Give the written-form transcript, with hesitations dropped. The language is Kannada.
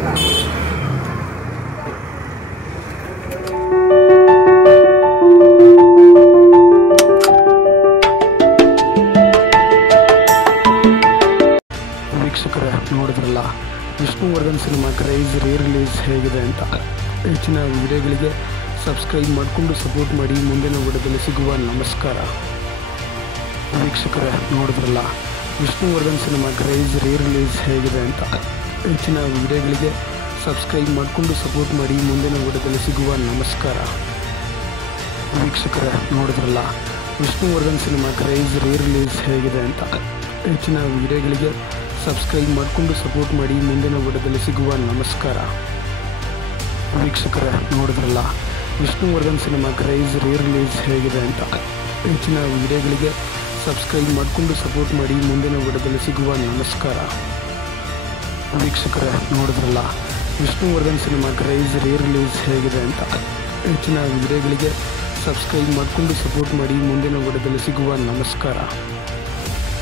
ವೀಕ್ಷಕರೇ, ನೋಡಿದ್ರಲ್ಲ ವಿಷ್ಣುವರ್ಧನ್ ಸಿನಿಮಾ ಕ್ರೈಸ್ ರಿಲೀಸ್ ಹೇಗಿದೆ ಅಂತ. ಹೆಚ್ಚಿನ ವಿಡಿಯೋಗಳಿಗೆ ಸಬ್ಸ್ಕ್ರೈಬ್ ಮಾಡಿಕೊಂಡು ಸಪೋರ್ಟ್ ಮಾಡಿ. ಮುಂದಿನ ವಿಡಿಯೋದಲ್ಲಿ ಸಿಗುವ. ನಮಸ್ಕಾರ. ವೀಕ್ಷಕರೇ, ನೋಡಿದ್ರಲ್ಲ ವಿಷ್ಣುವರ್ಧನ್ ಸಿನಿಮಾ ಕ್ರೈಸ್ ರಿಲೀಸ್ ಹೇಗಿದೆ ಅಂತ. ಹೆಚ್ಚಿನ ವಿಡಿಯೋಗಳಿಗೆ ಸಬ್ಸ್ಕ್ರೈಬ್ ಮಾಡಿಕೊಂಡು ಸಪೋರ್ಟ್ ಮಾಡಿ. ಮುಂದಿನ ವಿಡಿಯೋದಲ್ಲಿ ಸಿಗುವ. ನಮಸ್ಕಾರ. ವೀಕ್ಷಕರೇ, ನೋಡಿದ್ರಲ್ಲ ವಿಷ್ಣುವರ್ಧನ್ ಸಿನಿಮಾ ಕ್ರೈಸ್ ರಿಲೀಸ್ ಹೇಗಿದೆ ಅಂತ. ಹೆಚ್ಚಿನ ವಿಡಿಯೋಗಳಿಗೆ ಸಬ್ಸ್ಕ್ರೈಬ್ ಮಾಡಿಕೊಂಡು ಸಪೋರ್ಟ್ ಮಾಡಿ. ಮುಂದಿನ ವಿಡಿಯೋದಲ್ಲಿ ಸಿಗುವ. ನಮಸ್ಕಾರ. ವೀಕ್ಷಕರೇ, ನೋಡಿದ್ರಲ್ಲ ವಿಷ್ಣುವರ್ಧನ್ ಸಿನಿಮಾ ಕ್ರೈಸ್ ರಿಲೀಸ್ ಹೇಗಿದೆ ಅಂತ. ಹೆಚ್ಚಿನ ವಿಡಿಯೋಗಳಿಗೆ ಸಬ್ಸ್ಕ್ರೈಬ್ ಮಾಡಿಕೊಂಡು ಸಪೋರ್ಟ್ ಮಾಡಿ. ಮುಂದಿನ ವಿಡಿಯೋದಲ್ಲಿ ಸಿಗುವ. ನಮಸ್ಕಾರ. ವೀಕ್ಷಕರೇ, ನೋಡಿದ್ರಲ್ಲ ವಿಷ್ಣುವರ್ಧನ್ ಸಿನಿಮಾ ಕ್ರೈಸ್ ರಿಲೀಸ್ ಹೇಗಿದೆ ಅಂತ. ಹೆಚ್ಚಿನ ವಿಡಿಯೋಗಳಿಗೆ ಸಬ್ಸ್ಕ್ರೈಬ್ ಮಾಡಿಕೊಂಡು ಸಪೋರ್ಟ್ ಮಾಡಿ. ಮುಂದಿನ ವಿಡಿಯೋದಲ್ಲಿ ಸಿಗುವ. ನಮಸ್ಕಾರ. ವೀಕ್ಷಕರೇ, ನೋಡಿದ್ರಲ್ಲ ವಿಷ್ಣುವರ್ಧನ್ ಸಿನಿಮಾ ಕ್ರೈಸ್ ರಿಲೀಸ್ ಹೇಗಿದೆ ಅಂತ. ಹೆಚ್ಚಿನ ವಿಡಿಯೋಗಳಿಗೆ ಸಬ್ಸ್ಕ್ರೈಬ್ ಮಾಡಿಕೊಂಡು ಸಪೋರ್ಟ್ ಮಾಡಿ. ಮುಂದಿನ ವಿಡಿಯೋದಲ್ಲಿ ಸಿಗುವ. ನಮಸ್ಕಾರ. ವೀಕ್ಷಕರೇ, ನೋಡಿದ್ರಲ್ಲ ವಿಷ್ಣುವರ್ಧನ್ ಸಿನಿಮಾ ಕ್ರೈಸ್ ರಿಲೀಸ್ ಹೇಗಿದೆ ಅಂತ. ಹೆಚ್ಚಿನ ವಿಡಿಯೋಗಳಿಗೆ ಸಬ್ಸ್ಕ್ರೈಬ್ ಮಾಡಿಕೊಂಡು ಸಪೋರ್ಟ್ ಮಾಡಿ. ಮುಂದಿನ ವಿಡಿಯೋದಲ್ಲಿ ಸಿಗುವ. ನಮಸ್ಕಾರ.